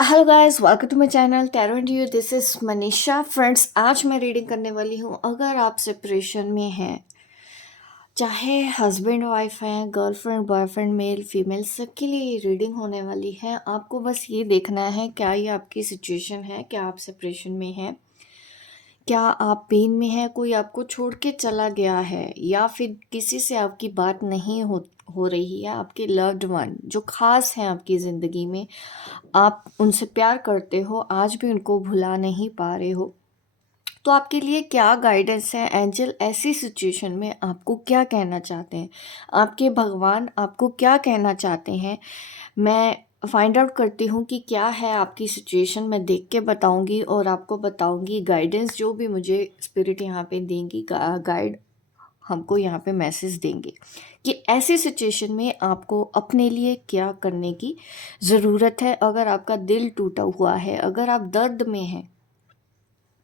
Hello guys, welcome to my channel tarot and you. This is Manisha. Friends, आज मैं reading करने वाली हूँ। अगर आप सेपरेशन में हैं, चाहे हस्बैंड वाइफ हैं, गर्लफ्रेंड बॉयफ्रेंड, मेल फीमेल, सबके लिए ये रीडिंग होने वाली है। आपको बस ये देखना है क्या ये आपकी सिचुएशन है, क्या आप सेपरेशन में हैं, क्या आप पेन में हैं, कोई आपको छोड़ के चला गया है, या फिर किसी से आपकी बात नहीं हो रही है। आपके लव्ड वन जो खास हैं आपकी ज़िंदगी में, आप उनसे प्यार करते हो, आज भी उनको भुला नहीं पा रहे हो। तो आपके लिए क्या गाइडेंस है? एंजल ऐसी सिचुएशन में आपको क्या कहना चाहते हैं? आपके भगवान आपको क्या कहना चाहते हैं? मैं फाइंड आउट करती हूँ कि क्या है आपकी सिचुएशन। मैं देख के बताऊँगी और आपको बताऊँगी गाइडेंस जो भी मुझे स्पिरिट यहाँ पे देंगी, गाइड हमको यहाँ पे मैसेज देंगे कि ऐसी सिचुएशन में आपको अपने लिए क्या करने की ज़रूरत है। अगर आपका दिल टूटा हुआ है, अगर आप दर्द में हैं,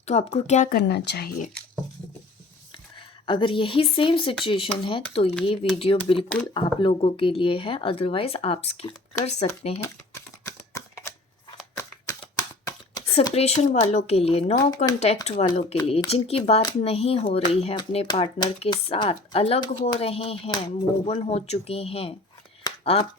तो आपको क्या करना चाहिए। अगर यही सेम सिचुएशन है तो ये वीडियो बिल्कुल आप लोगों के लिए है, अदरवाइज़ आप स्किप कर सकते हैं। सेपरेशन वालों के लिए, नो कांटेक्ट वालों के लिए, जिनकी बात नहीं हो रही है अपने पार्टनर के साथ, अलग हो रहे हैं, मूव ऑन हो चुके हैं आप।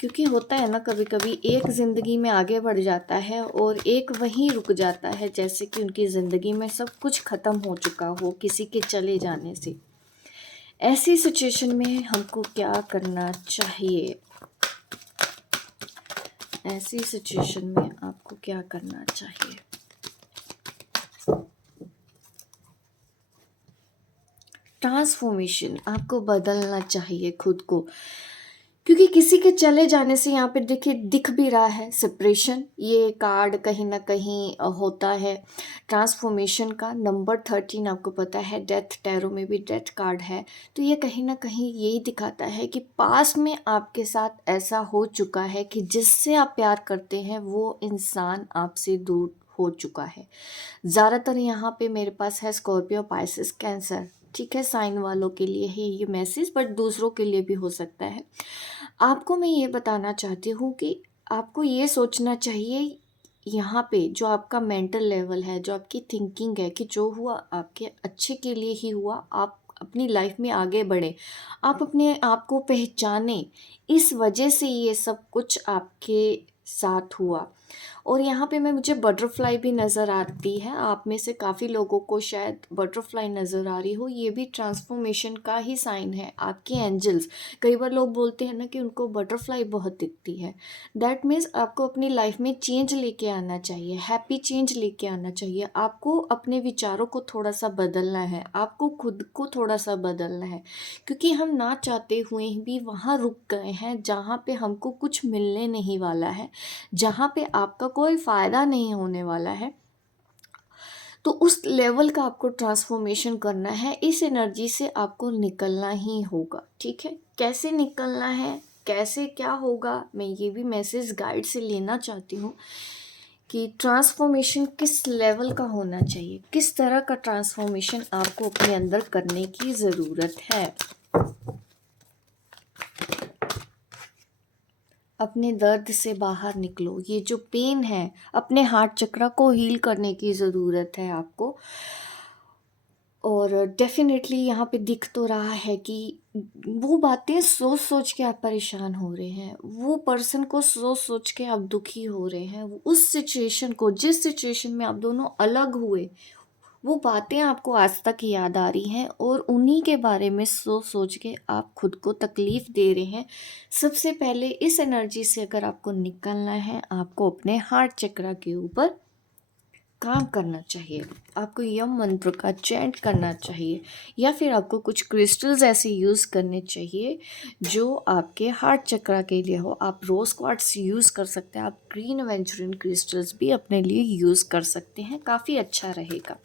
क्योंकि होता है ना, कभी कभी एक ज़िंदगी में आगे बढ़ जाता है और एक वहीं रुक जाता है, जैसे कि उनकी ज़िंदगी में सब कुछ ख़त्म हो चुका हो किसी के चले जाने से। ऐसी सिचुएशन में हमको क्या करना चाहिए? ऐसी सिचुएशन में आपको क्या करना चाहिए? ट्रांसफॉर्मेशन, आपको बदलना चाहिए खुद को, क्योंकि किसी के चले जाने से यहाँ पे देखिए दिख भी रहा है सेपरेशन। ये कार्ड कहीं ना कहीं होता है ट्रांसफॉर्मेशन का। नंबर 13 आपको पता है, डेथ टैरो में भी डेथ कार्ड है। तो ये कहीं ना कहीं यही दिखाता है कि पास में आपके साथ ऐसा हो चुका है कि जिससे आप प्यार करते हैं वो इंसान आपसे दूर हो चुका है। ज़्यादातर यहाँ पे मेरे पास है स्कॉर्पियो, पाइसेस, कैंसर। ठीक है, साइन वालों के लिए है ये मैसेज, बट दूसरों के लिए भी हो सकता है। आपको मैं ये बताना चाहती हूँ कि आपको ये सोचना चाहिए यहाँ पे, जो आपका मेंटल लेवल है, जो आपकी थिंकिंग है, कि जो हुआ आपके अच्छे के लिए ही हुआ। आप अपनी लाइफ में आगे बढ़े, आप अपने आप को पहचाने, इस वजह से ये सब कुछ आपके साथ हुआ। और यहाँ पे मुझे बटरफ्लाई भी नज़र आती है। आप में से काफ़ी लोगों को शायद बटरफ्लाई नज़र आ रही हो। ये भी ट्रांसफॉर्मेशन का ही साइन है। आपके एंजल्स, कई बार लोग बोलते हैं ना कि उनको बटरफ्लाई बहुत दिखती है। दैट मीन्स आपको अपनी लाइफ में चेंज लेके आना चाहिए, हैप्पी चेंज लेके आना चाहिए। आपको अपने विचारों को थोड़ा सा बदलना है, आपको खुद को थोड़ा सा बदलना है, क्योंकि हम ना चाहते हुए भी वहाँ रुक गए हैं जहाँ पे हमको कुछ मिलने नहीं वाला है, जहाँ पे आपका कोई फ़ायदा नहीं होने वाला है। तो उस लेवल का आपको ट्रांसफॉर्मेशन करना है। इस एनर्जी से आपको निकलना ही होगा। ठीक है, कैसे निकलना है, कैसे क्या होगा, मैं ये भी मैसेज गाइड से लेना चाहती हूँ कि ट्रांसफॉर्मेशन किस लेवल का होना चाहिए, किस तरह का ट्रांसफॉर्मेशन आपको अपने अंदर करने की ज़रूरत है। अपने दर्द से बाहर निकलो। ये जो पेन है, अपने हार्ट चक्र को हील करने की ज़रूरत है आपको। और डेफ़िनेटली यहाँ पे दिख तो रहा है कि वो बातें सोच सोच के आप परेशान हो रहे हैं, वो पर्सन को सोच सोच के आप दुखी हो रहे हैं, उस सिचुएशन को, जिस सिचुएशन में आप दोनों अलग हुए, वो बातें आपको आज तक याद आ रही हैं और उन्हीं के बारे में सोच सोच के आप खुद को तकलीफ़ दे रहे हैं। सबसे पहले इस एनर्जी से अगर आपको निकलना है, आपको अपने हार्ट चक्र के ऊपर काम करना चाहिए। आपको यम मंत्र का चैंट करना चाहिए, या फिर आपको कुछ क्रिस्टल्स ऐसे यूज़ करने चाहिए जो आपके हार्ट चक्र के लिए हो। आप रोज़ क्वार्ट्स यूज़ कर सकते हैं, आप ग्रीन एवेंचुरिन क्रिस्टल्स भी अपने लिए यूज़ कर सकते हैं, काफ़ी अच्छा रहेगा।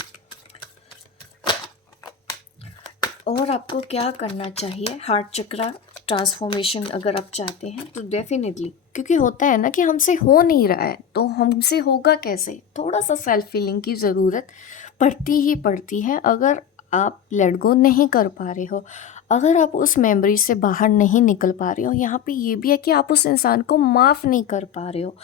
और आपको क्या करना चाहिए हार्ट चक्र ट्रांसफॉर्मेशन अगर आप चाहते हैं तो डेफिनेटली, क्योंकि होता है ना कि हमसे हो नहीं रहा है तो हमसे होगा कैसे। थोड़ा सा सेल्फ फीलिंग की ज़रूरत पड़ती ही पड़ती है। अगर आप लेट गो नहीं कर पा रहे हो, अगर आप उस मेमोरी से बाहर नहीं निकल पा रहे हो, यहाँ पे ये भी है कि आप उस इंसान को माफ़ नहीं कर पा रहे हो।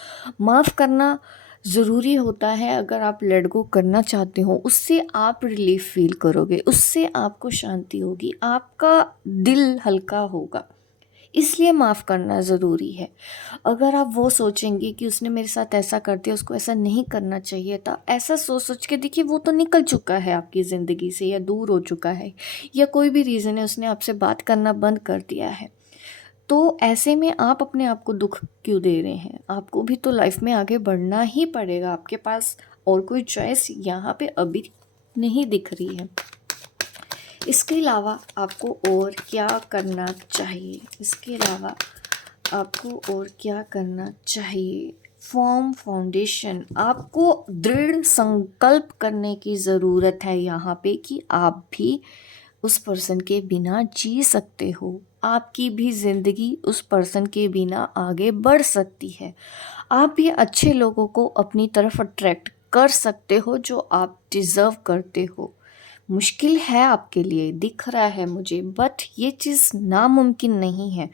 माफ़ करना ज़रूरी होता है। अगर आप लेट गो करना चाहते हो, उससे आप रिलीफ़ फ़ील करोगे, उससे आपको शांति होगी, आपका दिल हल्का होगा। इसलिए माफ़ करना ज़रूरी है। अगर आप वो सोचेंगे कि उसने मेरे साथ ऐसा कर दिया, उसको ऐसा नहीं करना चाहिए था, ऐसा सोच-सोच के देखिए वो तो निकल चुका है आपकी ज़िंदगी से या दूर हो चुका है या कोई भी रीज़न है उसने आपसे बात करना बंद कर दिया है। तो ऐसे में आप अपने आप को दुःख क्यों दे रहे हैं? आपको भी तो लाइफ़ में आगे बढ़ना ही पड़ेगा, आपके पास और कोई चॉइस यहाँ पे अभी नहीं दिख रही है। इसके अलावा आपको और क्या करना चाहिए? इसके अलावा आपको और क्या करना चाहिए? फाउंडेशन, आपको दृढ़ संकल्प करने की ज़रूरत है यहाँ पे कि आप भी उस पर्सन के बिना जी सकते हो। आपकी भी ज़िंदगी उस पर्सन के बिना आगे बढ़ सकती है। आप भी अच्छे लोगों को अपनी तरफ अट्रैक्ट कर सकते हो जो आप डिज़र्व करते हो। मुश्किल है आपके लिए, दिख रहा है मुझे, बट ये चीज़ नामुमकिन नहीं है।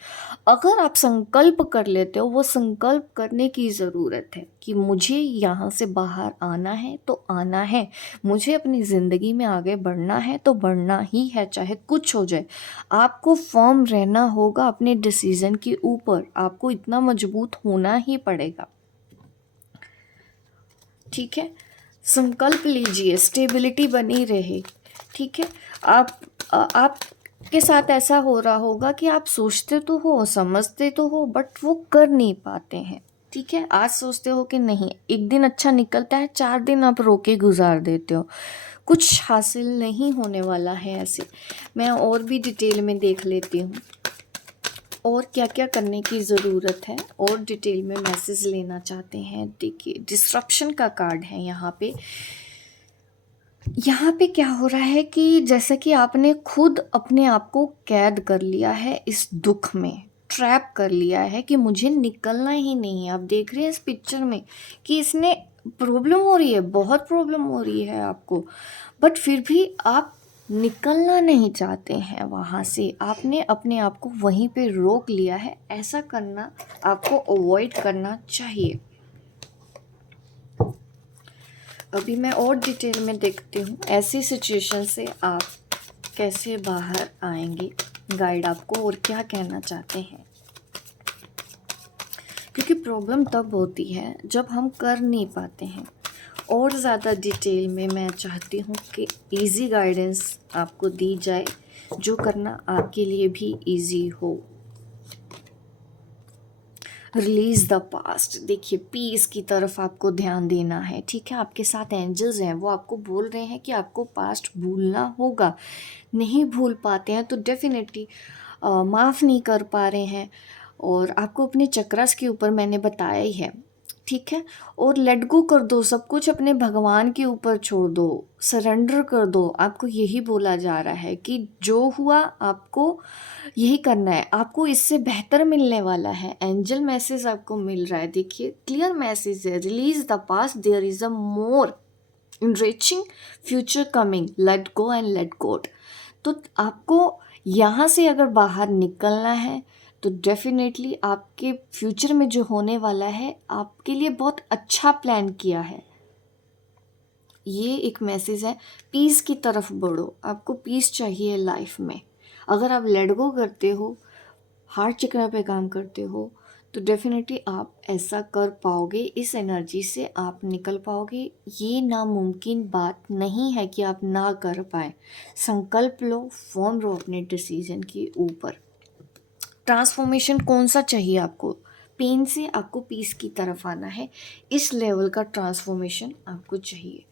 अगर आप संकल्प कर लेते हो, वो संकल्प करने की ज़रूरत है कि मुझे यहाँ से बाहर आना है तो आना है, मुझे अपनी ज़िंदगी में आगे बढ़ना है तो बढ़ना ही है, चाहे कुछ हो जाए। आपको फर्म रहना होगा अपने डिसीज़न के ऊपर, आपको इतना मजबूत होना ही पड़ेगा। ठीक है? संकल्प लीजिए, स्टेबिलिटी बनी रहे। ठीक है? आपके साथ ऐसा हो रहा होगा कि आप सोचते तो हो, समझते तो हो, बट वो कर नहीं पाते हैं। ठीक है? आज सोचते हो कि नहीं, एक दिन अच्छा निकलता है, 4 दिन आप रो के गुज़ार देते हो। कुछ हासिल नहीं होने वाला है ऐसे। मैं और भी डिटेल में देख लेती हूँ और क्या-क्या करने की ज़रूरत है, और डिटेल में मैसेज लेना चाहते हैं। देखिए, डिस्ट्रप्शन का कार्ड है यहाँ पे। यहाँ पे क्या हो रहा है कि जैसे कि आपने खुद अपने आप को कैद कर लिया है इस दुःख में, ट्रैप कर लिया है कि मुझे निकलना ही नहीं है। आप देख रहे हैं इस पिक्चर में कि इसने प्रॉब्लम हो रही है, बहुत प्रॉब्लम हो रही है आपको, बट फिर भी आप निकलना नहीं चाहते हैं वहाँ से। आपने अपने आप को वहीं पे रोक लिया है। ऐसा करना आपको अवॉइड करना चाहिए। अभी मैं और डिटेल में देखती हूँ ऐसी सिचुएशन से आप कैसे बाहर आएंगे, गाइड आपको और क्या कहना चाहते हैं। क्योंकि प्रॉब्लम तब होती है जब हम कर नहीं पाते हैं। और ज़्यादा डिटेल में मैं चाहती हूँ कि इजी गाइडेंस आपको दी जाए, जो करना आपके लिए भी इजी हो। Release the past. देखिए, पीस की तरफ आपको ध्यान देना है। ठीक है? आपके साथ एंजल्स हैं, वो आपको बोल रहे हैं कि आपको पास्ट भूलना होगा। नहीं भूल पाते हैं तो डेफिनेटली माफ़ नहीं कर पा रहे हैं, और आपको अपने चक्रास के ऊपर मैंने बताया ही है। ठीक है? और लेट गो कर दो, सब कुछ अपने भगवान के ऊपर छोड़ दो, सरेंडर कर दो। आपको यही बोला जा रहा है कि जो हुआ आपको यही करना है, आपको इससे बेहतर मिलने वाला है। एंजल मैसेज आपको मिल रहा है। देखिए, क्लियर मैसेज है, release the past, there is a more enriching future coming, let go and let God. तो आपको यहाँ से अगर बाहर निकलना है तो डेफिनेटली आपके फ्यूचर में जो होने वाला है, आपके लिए बहुत अच्छा प्लान किया है। ये एक मैसेज है, पीस की तरफ बढ़ो। आपको पीस चाहिए लाइफ में। अगर आप लेट गो करते हो, हार्ट चक्र पे काम करते हो, तो डेफिनेटली आप ऐसा कर पाओगे, इस एनर्जी से आप निकल पाओगे। ये नामुमकिन बात नहीं है कि आप ना कर पाए। संकल्प लो, फॉर्म लो अपने डिसीजन के ऊपर। ट्रांसफॉर्मेशन कौन सा चाहिए आपको? पेन से आपको पीस की तरफ आना है। इस लेवल का ट्रांसफॉर्मेशन आपको चाहिए।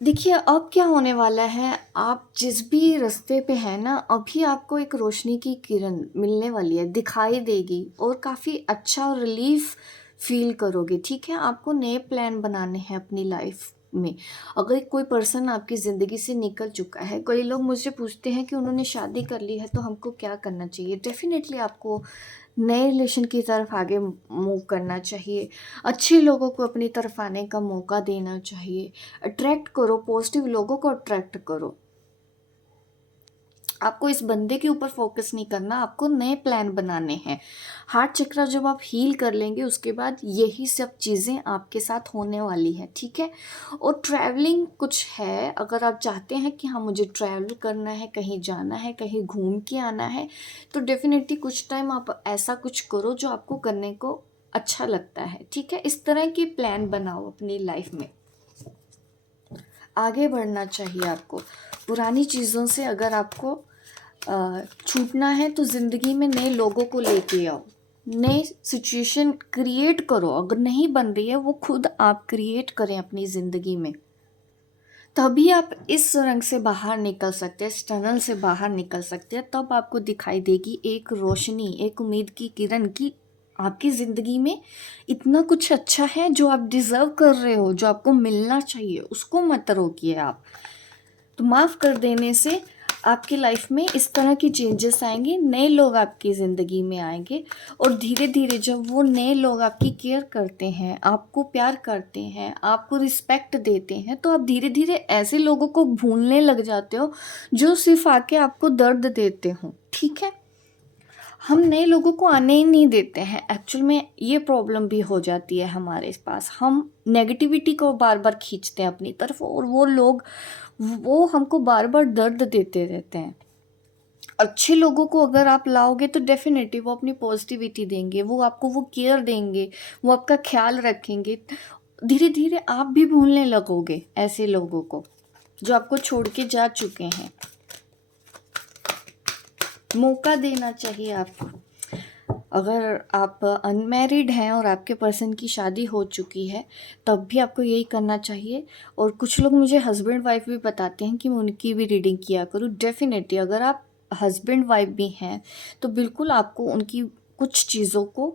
देखिए, अब क्या होने वाला है, आप जिस भी रास्ते पे हैं ना, अभी आपको एक रोशनी की किरण मिलने वाली है, दिखाई देगी, और काफ़ी अच्छा और रिलीफ फील करोगे। ठीक है? आपको नए प्लान बनाने हैं अपनी लाइफ में। अगर कोई पर्सन आपकी ज़िंदगी से निकल चुका है, कई लोग मुझसे पूछते हैं कि उन्होंने शादी कर ली है तो हमको क्या करना चाहिए? डेफ़िनेटली आपको नए रिलेशन की तरफ आगे मूव करना चाहिए। अच्छे लोगों को अपनी तरफ आने का मौका देना चाहिए। अट्रैक्ट करो, पॉजिटिव लोगों को अट्रैक्ट करो। आपको इस बंदे के ऊपर फोकस नहीं करना, आपको नए प्लान बनाने हैं। हार्ट चक्र जब आप हील कर लेंगे उसके बाद यही सब चीज़ें आपके साथ होने वाली है, ठीक है। और ट्रैवलिंग कुछ है, अगर आप चाहते हैं कि हाँ मुझे ट्रैवल करना है, कहीं जाना है, कहीं घूम के आना है, तो डेफिनेटली कुछ टाइम आप ऐसा कुछ करो जो आपको करने को अच्छा लगता है, ठीक है। इस तरह के प्लान बनाओ अपनी लाइफ में। आगे बढ़ना चाहिए आपको। पुरानी चीज़ों से अगर आपको छूटना है तो ज़िंदगी में नए लोगों को लेके आओ, नए सिचुएशन क्रिएट करो। अगर नहीं बन रही है वो खुद आप क्रिएट करें अपनी ज़िंदगी में, तभी आप इस सुरंग से बाहर निकल सकते हैं, इस टनल से बाहर निकल सकते हैं। तब आपको दिखाई देगी एक रोशनी, एक उम्मीद की किरण की आपकी ज़िंदगी में इतना कुछ अच्छा है जो आप डिज़र्व कर रहे हो, जो आपको मिलना चाहिए, उसको मत रोकिए आप। तो माफ़ कर देने से आपकी लाइफ में इस तरह की चेंजेस आएंगे, नए लोग आपकी ज़िंदगी में आएंगे। और धीरे धीरे जब वो नए लोग आपकी केयर करते हैं, आपको प्यार करते हैं, आपको रिस्पेक्ट देते हैं, तो आप धीरे धीरे ऐसे लोगों को भूलने लग जाते हो जो सिर्फ आके आपको दर्द देते हो, ठीक है। हम नए लोगों को आने ही नहीं देते हैं। एक्चुअल में ये प्रॉब्लम भी हो जाती है हमारे पास। हम नेगेटिविटी को बार बार खींचते हैं अपनी तरफ, और वो लोग वो हमको बार बार दर्द देते रहते हैं। अच्छे लोगों को अगर आप लाओगे तो डेफिनेटली वो अपनी पॉजिटिविटी देंगे, वो आपको वो केयर देंगे, वो आपका ख्याल रखेंगे। धीरे धीरे आप भी भूलने लगोगे ऐसे लोगों को जो आपको छोड़ के जा चुके हैं। मौका देना चाहिए आपको। अगर आप अनमैरिड हैं और आपके पर्सन की शादी हो चुकी है, तब भी आपको यही करना चाहिए। और कुछ लोग मुझे हस्बैंड वाइफ भी बताते हैं कि मैं उनकी भी रीडिंग किया करूँ। डेफिनेटली अगर आप हस्बैंड वाइफ भी हैं तो बिल्कुल आपको उनकी कुछ चीज़ों को,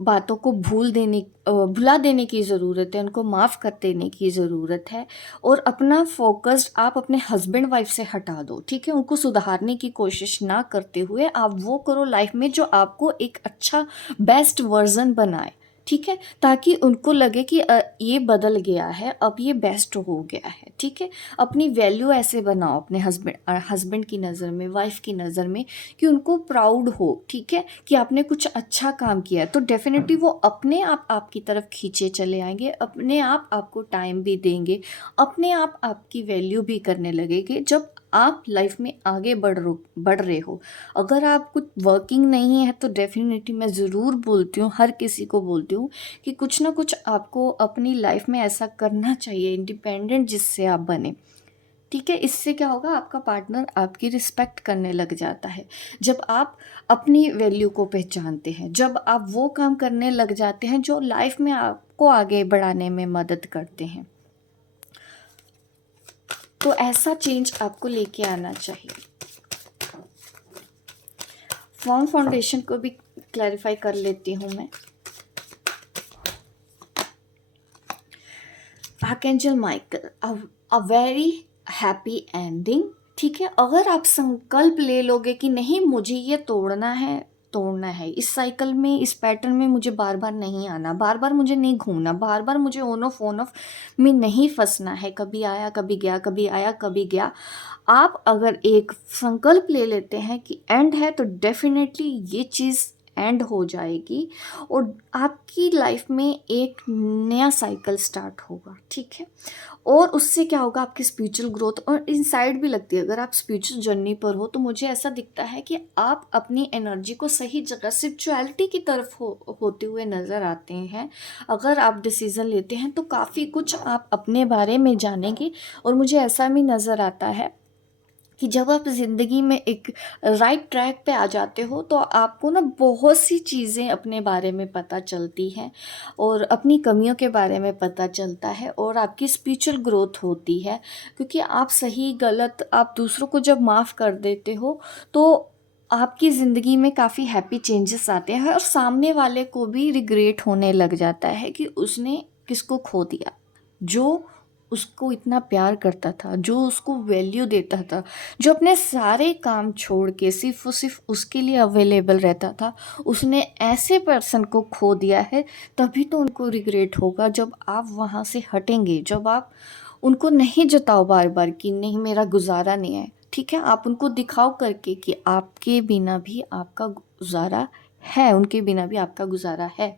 बातों को भुला देने की ज़रूरत है, उनको माफ़ कर देने की ज़रूरत है। और अपना फोकस आप अपने हस्बैंड वाइफ से हटा दो, ठीक है। उनको सुधारने की कोशिश ना करते हुए आप वो करो लाइफ में जो आपको एक अच्छा बेस्ट वर्जन बनाए, ठीक है। ताकि उनको लगे कि ये बदल गया है, अब ये बेस्ट हो गया है, ठीक है। अपनी वैल्यू ऐसे बनाओ अपने हस्बैंड की नज़र में, वाइफ की नज़र में, कि उनको प्राउड हो, ठीक है, कि आपने कुछ अच्छा काम किया है। तो डेफिनेटली वो अपने आप आपकी तरफ खींचे चले आएंगे, अपने आप आपको टाइम भी देंगे, अपने आप आपकी वैल्यू भी करने लगेंगे जब आप लाइफ में आगे बढ़ रहे हो। अगर आप कुछ वर्किंग नहीं है तो डेफिनेटली मैं ज़रूर बोलती हूँ, हर किसी को बोलती हूँ कि कुछ ना कुछ आपको अपनी लाइफ में ऐसा करना चाहिए, इंडिपेंडेंट जिससे आप बने, ठीक है। इससे क्या होगा, आपका पार्टनर आपकी रिस्पेक्ट करने लग जाता है। जब आप अपनी वैल्यू को पहचानते हैं, जब आप वो काम करने लग जाते हैं जो लाइफ में आपको आगे बढ़ाने में मदद करते हैं, तो ऐसा चेंज आपको लेके आना चाहिए। फॉर्म फाउंडेशन को भी क्लैरिफाई कर लेती हूँ मैं। Archangel Michael, a very happy ending, ठीक है। अगर आप संकल्प ले लोगे कि नहीं मुझे ये तोड़ना है, इस साइकिल में, इस पैटर्न में मुझे बार बार नहीं आना, बार बार मुझे नहीं घूमना, बार बार मुझे ऑन ऑफ में नहीं फंसना है, कभी आया कभी गया, कभी आया कभी गया। आप अगर एक संकल्प ले लेते हैं कि एंड है, तो डेफिनेटली ये चीज़ एंड हो जाएगी और आपकी लाइफ में एक नया साइकिल स्टार्ट होगा, ठीक है। और उससे क्या होगा, आपकी स्पिरिचुअल ग्रोथ और इनसाइड भी लगती है। अगर आप स्पिरिचुअल जर्नी पर हो तो मुझे ऐसा दिखता है कि आप अपनी एनर्जी को सही जगह स्पिरिचुअलिटी की तरफ होते हुए नज़र आते हैं। अगर आप डिसीज़न लेते हैं तो काफ़ी कुछ आप अपने बारे में जानेंगे। और मुझे ऐसा भी नज़र आता है कि जब आप ज़िंदगी में एक राइट ट्रैक पे आ जाते हो तो आपको ना बहुत सी चीज़ें अपने बारे में पता चलती हैं और अपनी कमियों के बारे में पता चलता है और आपकी स्पिरिचुअल ग्रोथ होती है। क्योंकि आप सही गलत, आप दूसरों को जब माफ़ कर देते हो तो आपकी ज़िंदगी में काफ़ी हैप्पी चेंजेस आते हैं और सामने वाले को भी रिग्रेट होने लग जाता है कि उसने किसको खो दिया। जो उसको इतना प्यार करता था, जो उसको वैल्यू देता था, जो अपने सारे काम छोड़ के सिर्फ़ और सिर्फ़ उसके लिए अवेलेबल रहता था, उसने ऐसे पर्सन को खो दिया है। तभी तो उनको रिग्रेट होगा जब आप वहाँ से हटेंगे, जब आप उनको नहीं जताओ बार-बार कि नहीं मेरा गुज़ारा नहीं है, ठीक है? आप उनको दिखाओ करके कि आपके बिना भी आपका गुज़ारा है, उनके बिना भी आपका गुज़ारा है।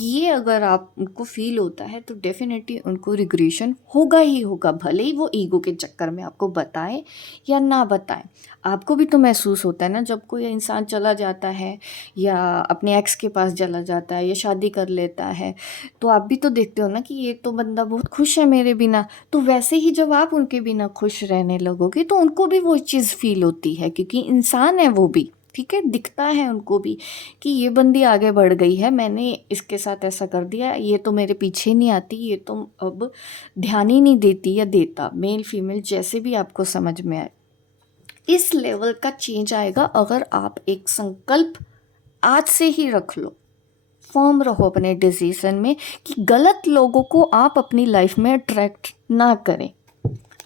ये अगर आप उनको फ़ील होता है तो डेफ़िनेटली उनको रिग्रेशन होगा ही होगा, भले ही वो ईगो के चक्कर में आपको बताएँ या ना बताएँ। आपको भी तो महसूस होता है ना जब कोई इंसान चला जाता है या अपने एक्स के पास चला जाता है या शादी कर लेता है, तो आप भी तो देखते हो ना कि ये तो बंदा बहुत खुश है मेरे बिना। तो वैसे ही जब आप उनके बिना खुश रहने लगोगे तो उनको भी वो चीज़ फ़ील होती है, क्योंकि इंसान है वो भी, ठीक है? दिखता है उनको भी कि ये बंदी आगे बढ़ गई है, मैंने इसके साथ ऐसा कर दिया, ये तो मेरे पीछे नहीं आती, ये तो अब ध्यान ही नहीं देती या देता, मेल फीमेल जैसे भी आपको समझ में आए। इस लेवल का चेंज आएगा अगर आप एक संकल्प आज से ही रख लो, फर्म रहो अपने डिसीजन में कि गलत लोगों को आप अपनी लाइफ में अट्रैक्ट ना करें,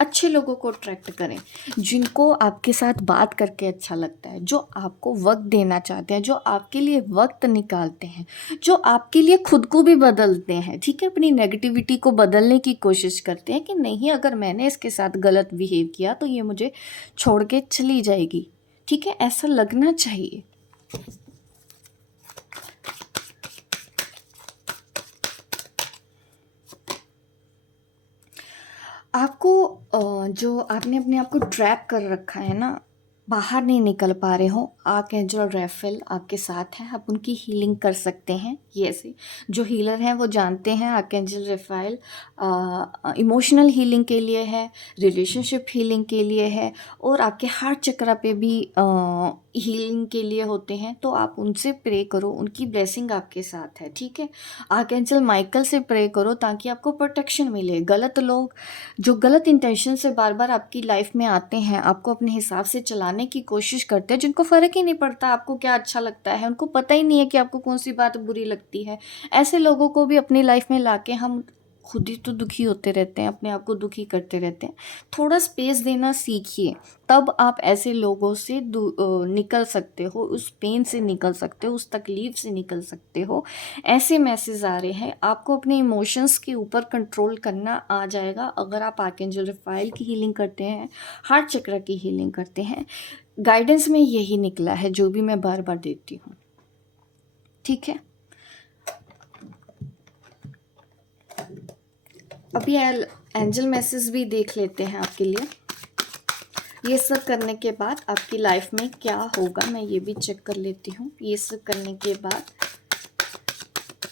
अच्छे लोगों को अट्रैक्ट करें, जिनको आपके साथ बात करके अच्छा लगता है, जो आपको वक्त देना चाहते हैं, जो आपके लिए वक्त निकालते हैं, जो आपके लिए खुद को भी बदलते हैं, ठीक है? अपनी नेगेटिविटी को बदलने की कोशिश करते हैं कि नहीं, अगर मैंने इसके साथ गलत बिहेव किया तो ये मुझे छोड़ के चली जाएगी, ठीक है? ऐसा लगना चाहिए। आपको जो आपने अपने आप को ट्रैप कर रखा है ना, बाहर नहीं निकल पा रहे हो, आर्कएंजल राफेल आपके साथ हैं, आप उनकी हीलिंग कर सकते हैं। ये ऐसे जो हीलर हैं वो जानते हैं आर्कएंजल राफेल इमोशनल हीलिंग के लिए है, रिलेशनशिप हीलिंग के लिए है और आपके हार्ट चक्रा पे भी हीलिंग के लिए होते हैं। तो आप उनसे प्रे करो, उनकी ब्लेसिंग आपके साथ है, ठीक है? आर्कएंजल माइकल से प्रे करो ताकि आपको प्रोटेक्शन मिले। गलत लोग जो गलत इंटेंशन से बार बार आपकी लाइफ में आते हैं, आपको अपने हिसाब से चलाने की कोशिश करते हैं, जिनको फ़र्क ही नहीं पड़ता आपको क्या अच्छा लगता है, उनको पता ही नहीं है कि आपको कौन सी बात बुरी लगती है। ऐसे लोगों को भी अपनी लाइफ में लाके हम खुद ही तो दुखी होते रहते हैं, अपने आप को दुखी करते रहते हैं। थोड़ा स्पेस देना सीखिए, तब आप ऐसे लोगों से निकल सकते हो, उस पेन से निकल सकते हो, उस तकलीफ़ से निकल सकते हो। ऐसे मैसेज आ रहे हैं, आपको अपने इमोशंस के ऊपर कंट्रोल करना आ जाएगा अगर आप आर्कएंजल राफेल की हीलिंग करते हैं, हार्ट चक्र की हीलिंग करते हैं। गाइडेंस में यही निकला है जो भी मैं बार बार देती हूँ, ठीक है? अभी एंजल मैसेज भी देख लेते हैं आपके लिए। ये सब करने के बाद आपकी लाइफ में क्या होगा मैं ये भी चेक कर लेती हूँ। ये सब करने के बाद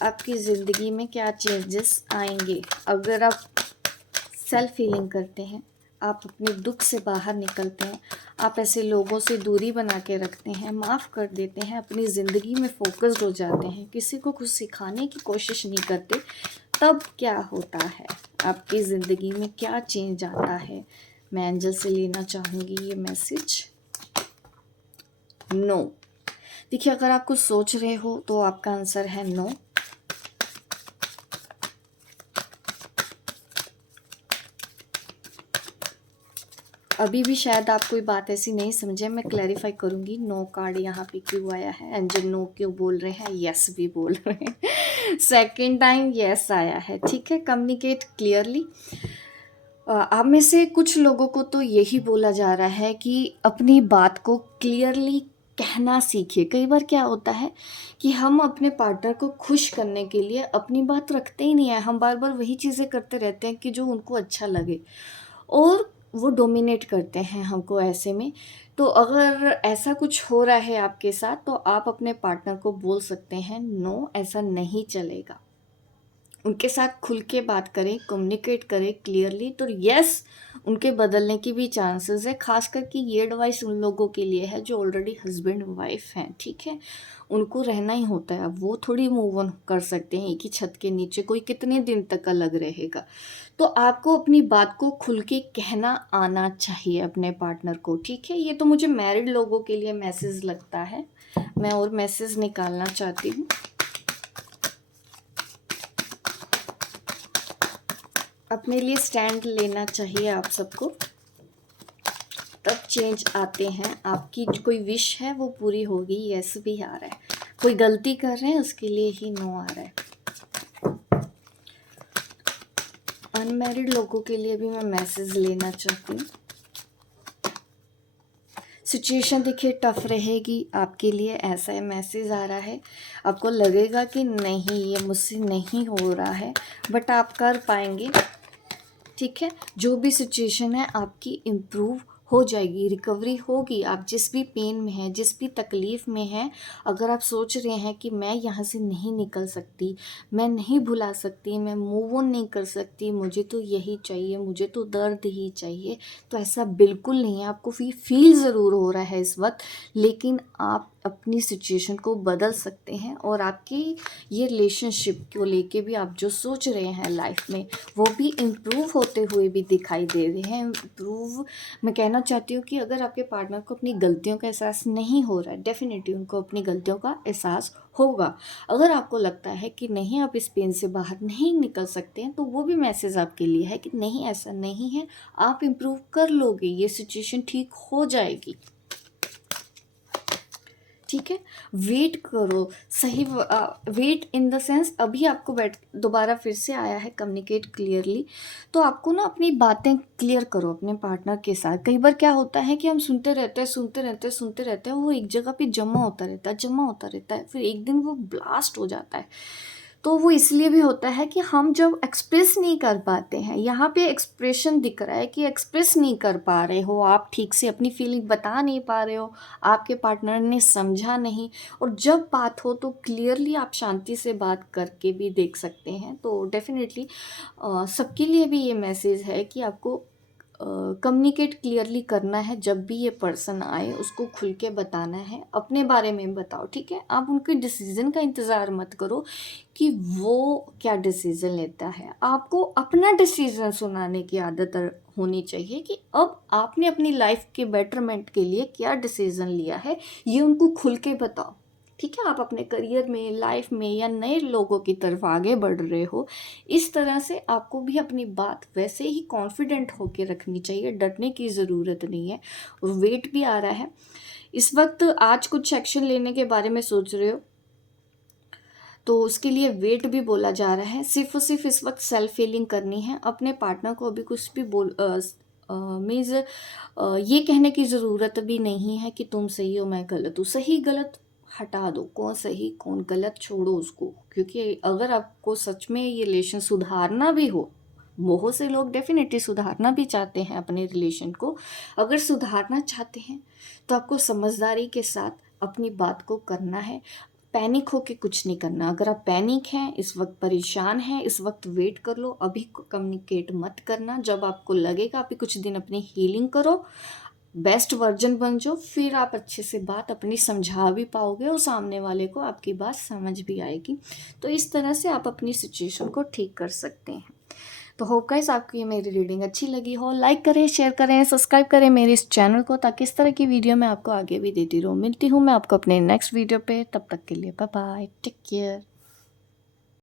आपकी ज़िंदगी में क्या चेंजेस आएंगे। अगर आप सेल्फ हीलिंग करते हैं, आप अपने दुख से बाहर निकलते हैं, आप ऐसे लोगों से दूरी बना के रखते हैं, माफ़ कर देते हैं, अपनी ज़िंदगी में फोकस्ड हो जाते हैं, किसी को कुछ सिखाने की कोशिश नहीं करते, तब क्या होता है, आपकी ज़िंदगी में क्या चेंज आता है। मैं एंजल से लेना चाहूँगी ये मैसेज। नो। देखिए, अगर आप कुछ सोच रहे हो तो आपका आंसर है नो। अभी भी शायद आप कोई बात ऐसी नहीं समझे, मैं क्लैरिफाई करूँगी। नो कार्ड यहाँ पे क्यों आया है, एंजल नो क्यों बोल रहे हैं, यस भी बोल रहे हैं। सेकेंड टाइम यस आया है, ठीक है? Communicate clearly. आप में से कुछ लोगों को तो यही बोला जा रहा है कि अपनी बात को क्लियरली कहना सीखिए। कई बार क्या होता है कि हम अपने पार्टनर को खुश करने के लिए अपनी बात रखते ही नहीं है, हम बार बार वही चीज़ें करते रहते हैं कि जो उनको अच्छा लगे, और वो डोमिनेट करते हैं हमको ऐसे में। तो अगर ऐसा कुछ हो रहा है आपके साथ तो आप अपने पार्टनर को बोल सकते हैं नो, ऐसा नहीं चलेगा। उनके साथ खुल के बात करें, कम्युनिकेट करें क्लियरली, तो यस उनके बदलने की भी चांसेस है। खास करके ये एडवाइस उन लोगों के लिए है जो ऑलरेडी हस्बैंड वाइफ हैं, ठीक है? उनको रहना ही होता है, अब वो थोड़ी मूव ऑन कर सकते हैं एक ही छत के नीचे, कोई कितने दिन तक अलग रहेगा। तो आपको अपनी बात को खुल के कहना आना चाहिए अपने पार्टनर को, ठीक है? ये तो मुझे मैरिड लोगों के लिए मैसेज लगता है। मैं और मैसेज निकालना चाहती हूँ। अपने लिए स्टैंड लेना चाहिए आप सबको, तब चेंज आते हैं। आपकी कोई विश है वो पूरी होगी, यस भी आ रहा है। कोई गलती कर रहे हैं उसके लिए ही नो आ रहा है। अनमैरिड लोगों के लिए भी मैं मैसेज लेना चाहती हूँ। सिचुएशन देखिए टफ रहेगी आपके लिए, ऐसा है मैसेज आ रहा है। आपको लगेगा कि नहीं ये मुझसे नहीं हो रहा है, बट आप कर पाएंगे। ठीक है, जो भी सिचुएशन है आपकी इम्प्रूव हो जाएगी, रिकवरी होगी। आप जिस भी पेन में हैं, जिस भी तकलीफ़ में हैं, अगर आप सोच रहे हैं कि मैं यहाँ से नहीं निकल सकती, मैं नहीं भुला सकती, मैं मूव ऑन नहीं कर सकती, मुझे तो यही चाहिए, मुझे तो दर्द ही चाहिए, तो ऐसा बिल्कुल नहीं है। आपको फील ज़रूर हो रहा है इस वक्त, लेकिन आप अपनी सिचुएशन को बदल सकते हैं। और आपकी ये रिलेशनशिप को लेके भी आप जो सोच रहे हैं लाइफ में, वो भी इम्प्रूव होते हुए भी दिखाई दे रहे हैं। इम्प्रूव मैं कहना चाहती हूँ कि अगर आपके पार्टनर को अपनी गलतियों का एहसास नहीं हो रहा है, डेफिनेटली उनको अपनी गलतियों का एहसास होगा। अगर आपको लगता है कि नहीं आप इस पेन से बाहर नहीं निकल सकते हैं, तो वो भी मैसेज आपके लिए है कि नहीं ऐसा नहीं है, आप इम्प्रूव कर लोगे, ये सिचुएशन ठीक हो जाएगी। ठीक है, वेट करो। सही वेट इन द सेंस, अभी आपको दोबारा फिर से आया है कम्युनिकेट क्लियरली। तो आपको ना अपनी बातें क्लियर करो अपने पार्टनर के साथ। कई बार क्या होता है कि हम सुनते रहते हैं सुनते रहते हैं सुनते रहते हैं, वो एक जगह पे जमा होता रहता है जमा होता रहता है, फिर एक दिन वो ब्लास्ट हो जाता है। तो वो इसलिए भी होता है कि हम जब एक्सप्रेस नहीं कर पाते हैं, यहाँ पे एक्सप्रेशन दिख रहा है कि एक्सप्रेस नहीं कर पा रहे हो, आप ठीक से अपनी फीलिंग बता नहीं पा रहे हो, आपके पार्टनर ने समझा नहीं। और जब बात हो तो क्लियरली आप शांति से बात करके भी देख सकते हैं। तो डेफिनेटली सबके लिए भी ये मैसेज है कि आपको कम्युनिकेट क्लियरली करना है। जब भी ये पर्सन आए उसको खुल के बताना है, अपने बारे में बताओ। ठीक है, आप उनके डिसीज़न का इंतज़ार मत करो कि वो क्या डिसीज़न लेता है, आपको अपना डिसीज़न सुनाने की आदत होनी चाहिए कि अब आपने अपनी लाइफ के बेटरमेंट के लिए क्या डिसीज़न लिया है, ये उनको खुल के बताओ। ठीक है, आप अपने करियर में, लाइफ में या नए लोगों की तरफ आगे बढ़ रहे हो, इस तरह से आपको भी अपनी बात वैसे ही कॉन्फिडेंट होके रखनी चाहिए, डरने की ज़रूरत नहीं है। और वेट भी आ रहा है इस वक्त, आज कुछ एक्शन लेने के बारे में सोच रहे हो तो उसके लिए वेट भी बोला जा रहा है। सिर्फ और सिर्फ इस वक्त सेल्फ हीलिंग करनी है। अपने पार्टनर को अभी कुछ भी मीन्स ये कहने की ज़रूरत भी नहीं है कि तुम सही हो मैं गलत हूँ। सही गलत हटा दो, कौन सही कौन गलत छोड़ो उसको। क्योंकि अगर आपको सच में ये रिलेशन सुधारना भी हो, बहुत से लोग डेफिनेटली सुधारना भी चाहते हैं अपने रिलेशन को, अगर सुधारना चाहते हैं तो आपको समझदारी के साथ अपनी बात को करना है। पैनिक होके कुछ नहीं करना। अगर आप पैनिक हैं, इस वक्त परेशान हैं, इस वक्त वेट कर लो, अभी कम्युनिकेट मत करना। जब आपको लगेगा अभी कुछ दिन अपनी हीलिंग करो, बेस्ट वर्जन बन जाओ, फिर आप अच्छे से बात अपनी समझा भी पाओगे और सामने वाले को आपकी बात समझ भी आएगी। तो इस तरह से आप अपनी सिचुएशन को ठीक कर सकते हैं। तो होप गाइस आपको ये मेरी रीडिंग अच्छी लगी हो। लाइक करें, शेयर करें, सब्सक्राइब करें मेरे इस चैनल को, ताकि इस तरह की वीडियो मैं आपको आगे भी देती रहूँ। मिलती हूँ मैं आपको अपने नेक्स्ट वीडियो पे, तब तक के लिए बाय बाय, टेक केयर।